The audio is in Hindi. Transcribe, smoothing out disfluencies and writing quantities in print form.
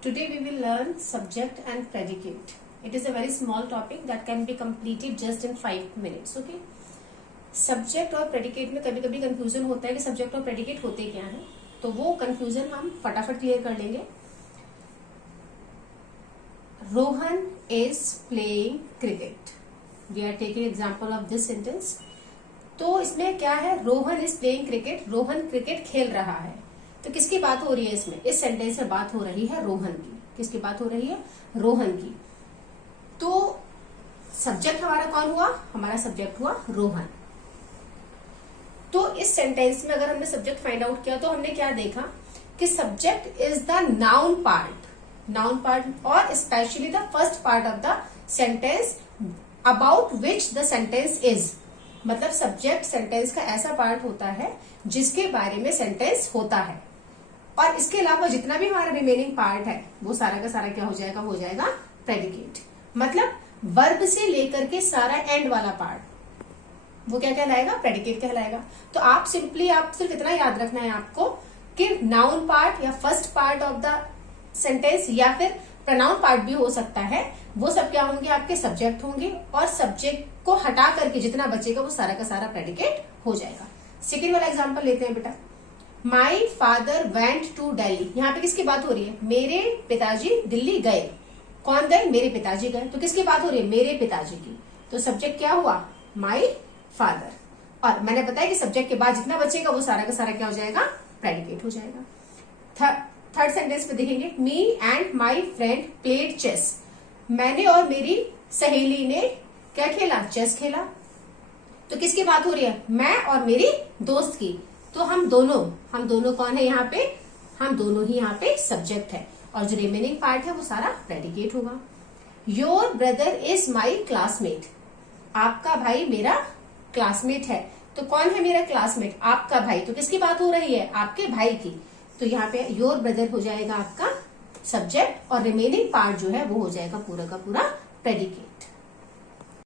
Today we will learn subject and predicate. It is a very small topic that can be completed just in 5 minutes. Okay? Subject और प्रेडिकेट में कभी कभी कंफ्यूजन होता है कि सब्जेक्ट और प्रेडिकेट होते क्या है, तो वो कंफ्यूजन हम फटाफट क्लियर कर लेंगे. Rohan is playing cricket. We are taking example of this sentence. तो इसमें क्या है, Rohan is playing cricket. Rohan cricket खेल रहा है. तो किसकी बात हो रही है इसमें? इस सेंटेंस में बात हो रही है रोहन की. किसकी बात हो रही है? रोहन की. तो सब्जेक्ट हमारा कौन हुआ? हमारा सब्जेक्ट हुआ रोहन. तो इस सेंटेंस में अगर हमने सब्जेक्ट फाइंड आउट किया तो हमने क्या देखा कि subject is the noun part और specially the first part of the sentence about which the sentence is. मतलब सब्जेक्ट सेंटेंस का ऐसा पार्ट होता है जिसके बारे में सेंटेंस होता है, और इसके अलावा जितना भी हमारा रिमेनिंग पार्ट है वो सारा का सारा क्या हो जाएगा? हो जाएगा प्रेडिकेट. मतलब वर्ब से लेकर के सारा एंड वाला पार्ट वो क्या कहलाएगा? प्रेडिकेट कहलाएगा. तो आप सिर्फ इतना याद रखना है आपको कि नाउन पार्ट या first part of the sentence या फिर प्रोनाउन पार्ट भी हो सकता है, वो सब क्या होंगे? आपके सब्जेक्ट होंगे, और सब्जेक्ट को हटा करके जितना बचेगा वो सारा का सारा प्रेडिकेट हो जाएगा. सेकेंड वाला एग्जाम्पल लेते हैं बेटा. My father went to Delhi. यहाँ पे किसकी बात हो रही है? मेरे पिताजी दिल्ली गए. कौन गए? मेरे पिताजी गए. तो किसकी बात हो रही है? मेरे पिताजी की. तो सब्जेक्ट क्या हुआ? My father. और मैंने बताया कि सब्जेक्ट के बाद जितना बचेगा वो सारा का सारा क्या हो जाएगा? प्रेडिकेट हो जाएगा. थर्ड सेंटेंस में देखेंगे, me and my friend played chess. मैंने और मेरी सहेली ने क्या खेला? चेस खेला. तो किसकी बात हो रही है? मैं और मेरी दोस्त की. तो हम दोनों कौन है यहाँ पे? हम दोनों ही यहाँ पे सब्जेक्ट है, और जो रिमेनिंग पार्ट है वो सारा प्रेडिकेट होगा. Your brother is my classmate. आपका भाई मेरा क्लासमेट है. तो कौन है मेरा क्लासमेट? आपका भाई. तो किसकी बात हो रही है? आपके भाई की. तो यहाँ पे योर ब्रदर हो जाएगा आपका सब्जेक्ट, और रिमेनिंग पार्ट जो है वो हो जाएगा पूरा का पूरा प्रेडिकेट.